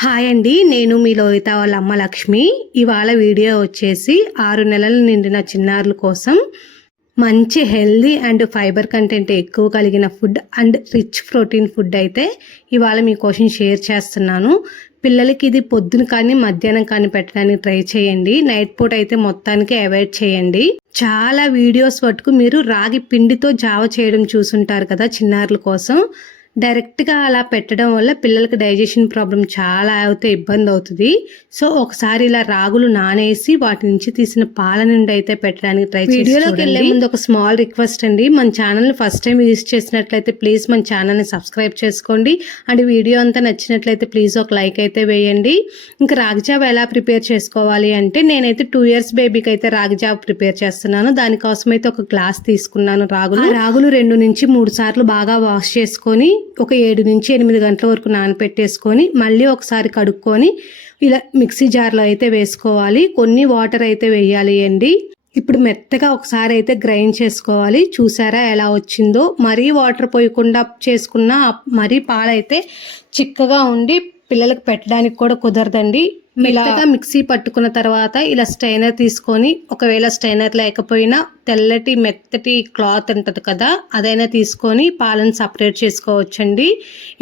Hi అండి. నేను మీ లోహిత వాళ్ళ అమ్మ లక్ష్మి. ఇవాళ వీడియో వచ్చేసి 6 నెలలు నిండిన చిన్నారుల కోసం మంచి హెల్దీ అండ్ ఫైబర్ కంటెంట్ ఎక్కువ కలిగిన food and rich protein food అయితే ఇవాళ మీకోసం షేర్ చేస్తున్నాను. పిల్లలకి ఇది పొద్దున కానీ మధ్యాహ్నం కానీ పెట్టడానికి ట్రై చేయండి. నైట్ పూట అయితే మొత్తానికి అవాయిడ్ చేయండి. చాలా వీడియోస్ వరకు మీరు రాగి పిండితో జావ చేయడం చూసుంటారు కదా చిన్నారుల కోసం. డైరెక్ట్గా అలా పెట్టడం వల్ల పిల్లలకి డైజెషన్ ప్రాబ్లం చాలా అయితే ఇబ్బంది అవుతుంది. సో ఒకసారి ఇలా రాగులు నానేసి వాటి నుంచి తీసిన పాల నుండి అయితే పెట్టడానికి ట్రై చేయండి. వీడియోలోకి వెళ్ళే ముందు ఒక స్మాల్ రిక్వెస్ట్ అండి, మన ఛానల్ని ఫస్ట్ టైం విజిట్ చేసినట్లయితే ప్లీజ్ మన ఛానల్ని సబ్స్క్రైబ్ చేసుకోండి. అండ్ వీడియో అంతా నచ్చినట్లయితే ప్లీజ్ ఒక లైక్ అయితే వేయండి. ఇంకా రాగి జావ ఎలా ప్రిపేర్ చేసుకోవాలి అంటే నేనైతే 2 years బేబీకి అయితే రాగి జావ ప్రిపేర్ చేస్తున్నాను. దానికోసం అయితే ఒక గ్లాస్ తీసుకున్నాను రాగులు 2 నుంచి 3 సార్లు బాగా వాష్ చేసుకొని ఒక 7 నుంచి 8 గంటల వరకు నానపెట్టేసుకొని మళ్ళీ ఒకసారి కడుక్కొని ఇలా మిక్సీ జార్లో అయితే వేసుకోవాలి. కొన్ని వాటర్ అయితే వేయాలి అండి. ఇప్పుడు మెత్తగా ఒకసారి అయితే గ్రైండ్ చేసుకోవాలి. చూసారా ఎలా వచ్చిందో? మరీ వాటర్ పోయకుండా చేసుకున్న మరీ పాలైతే చిక్కగా ఉండి పిల్లలకు పెట్టడానికి కూడా కుదరదండి. మెత్తగా మిక్సీ పట్టుకున్న తర్వాత ఇలా స్టైనర్ తీసుకొని, ఒకవేళ స్టైనర్ లేకపోయినా తెల్లటి మెత్తటి క్లాత్ ఉంటుంది కదా, అదైనా తీసుకొని పాలను సపరేట్ చేసుకోవచ్చండి.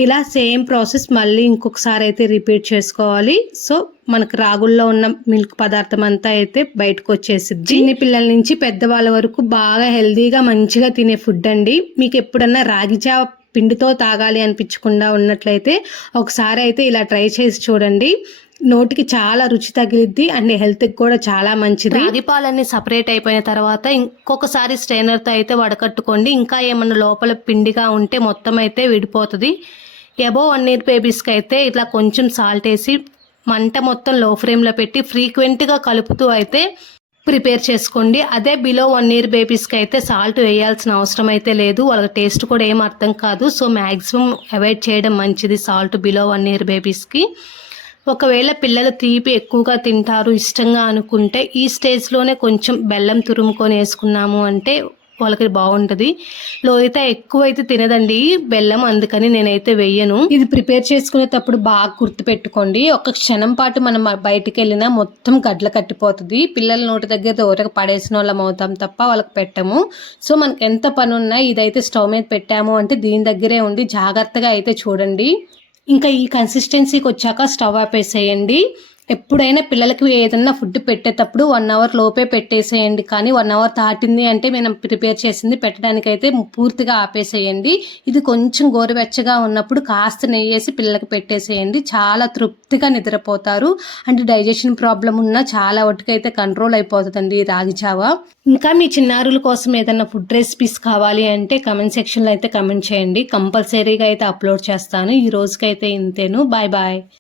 ఇలా సేమ్ ప్రాసెస్ మళ్ళీ ఇంకొకసారి అయితే రిపీట్ చేసుకోవాలి. సో మనకు రాగుల్లో ఉన్న మిల్క్ పదార్థం అంతా అయితే బయటకు వచ్చేసిద్ది. చిన్న పిల్లల నుంచి పెద్దవాళ్ళ వరకు బాగా హెల్దీగా మంచిగా తినే ఫుడ్ అండి. మీకు ఎప్పుడన్నా రాగి జావ పిండితో తాగాలి అనిపించకుండా ఉన్నట్లయితే ఒకసారి అయితే ఇలా ట్రై చేసి చూడండి. నోటికి చాలా రుచి తగిలిద్ది అండ్ హెల్త్కి కూడా చాలా మంచిది. రాగి పాలన్నీ సపరేట్ అయిపోయిన తర్వాత ఇంకొకసారి స్ట్రైనర్తో అయితే వడకట్టుకోండి. ఇంకా ఏమన్నా లోపల పిండిగా ఉంటే మొత్తం అయితే విడిపోతుంది. అబోవ్ 1 year బేబీస్కి అయితే ఇట్లా కొంచెం సాల్ట్ వేసి మంట మొత్తం లో ఫ్లేమ్లో పెట్టి ఫ్రీక్వెంట్గా కలుపుతూ అయితే ప్రిపేర్ చేసుకోండి. అదే బిలో 1 year బేబీస్కి అయితే సాల్ట్ వేయాల్సిన అవసరం అయితే లేదు. వాళ్ళ టేస్ట్ కూడా ఏం అర్థం కాదు. సో మ్యాక్సిమం అవాయిడ్ చేయడం మంచిది సాల్ట్ బిలో 1 year బేబీస్కి. ఒకవేళ పిల్లలు తీపి ఎక్కువగా తింటారు ఇష్టంగా అనుకుంటే ఈ స్టేజ్లోనే కొంచెం బెల్లం తురుముకొని వేసుకున్నాము అంటే వాళ్ళకి బాగుంటుంది. లోహిత ఎక్కువైతే తినదండి బెల్లం, అందుకని నేనైతే వెయ్యను. ఇది ప్రిపేర్ చేసుకునేటప్పుడు బాగా గుర్తుపెట్టుకోండి. ఒక క్షణం పాటు మనం బయటికి వెళ్ళినా మొత్తం గడ్ల కట్టిపోతుంది. పిల్లల నోటి దగ్గర దూరగా పడేసిన వాళ్ళం అవుతాం తప్ప వాళ్ళకి పెట్టము. సో మనకు ఎంత పని ఉన్నా ఇదైతే స్టవ్ మీద పెట్టాము అంటే దీని దగ్గరే ఉండి జాగ్రత్తగా అయితే చూడండి. ఇంకా ఈ కన్సిస్టెన్సీకి వచ్చాక స్టవ్ ఆపేసేయండి. ఎప్పుడైనా పిల్లలకి ఏదన్నా ఫుడ్ పెట్టేటప్పుడు 1 hour లోపే పెట్టేసేయండి. కానీ 1 hour దాటింది అంటే మనం ప్రిపేర్ చేసింది పెట్టడానికైతే పూర్తిగా ఆపేసేయండి. ఇది కొంచెం గోరువెచ్చగా ఉన్నప్పుడు కాస్త నెయ్యి వేసి పిల్లలకి పెట్టేసేయండి. చాలా తృప్తిగా నిద్రపోతారు. అంటే డైజెషన్ ప్రాబ్లం ఉన్నా చాలా వట్టుకైతే కంట్రోల్ అయిపోతుందండి రాగి జావ. ఇంకా మీ చిన్నారుల కోసం ఏదైనా ఫుడ్ రెసిపీస్ కావాలి అంటే కమెంట్ సెక్షన్లో అయితే కమెంట్ చేయండి. కంపల్సరీగా అయితే అప్లోడ్ చేస్తాను. ఈ రోజుకైతే ఇంతేను. Bye bye.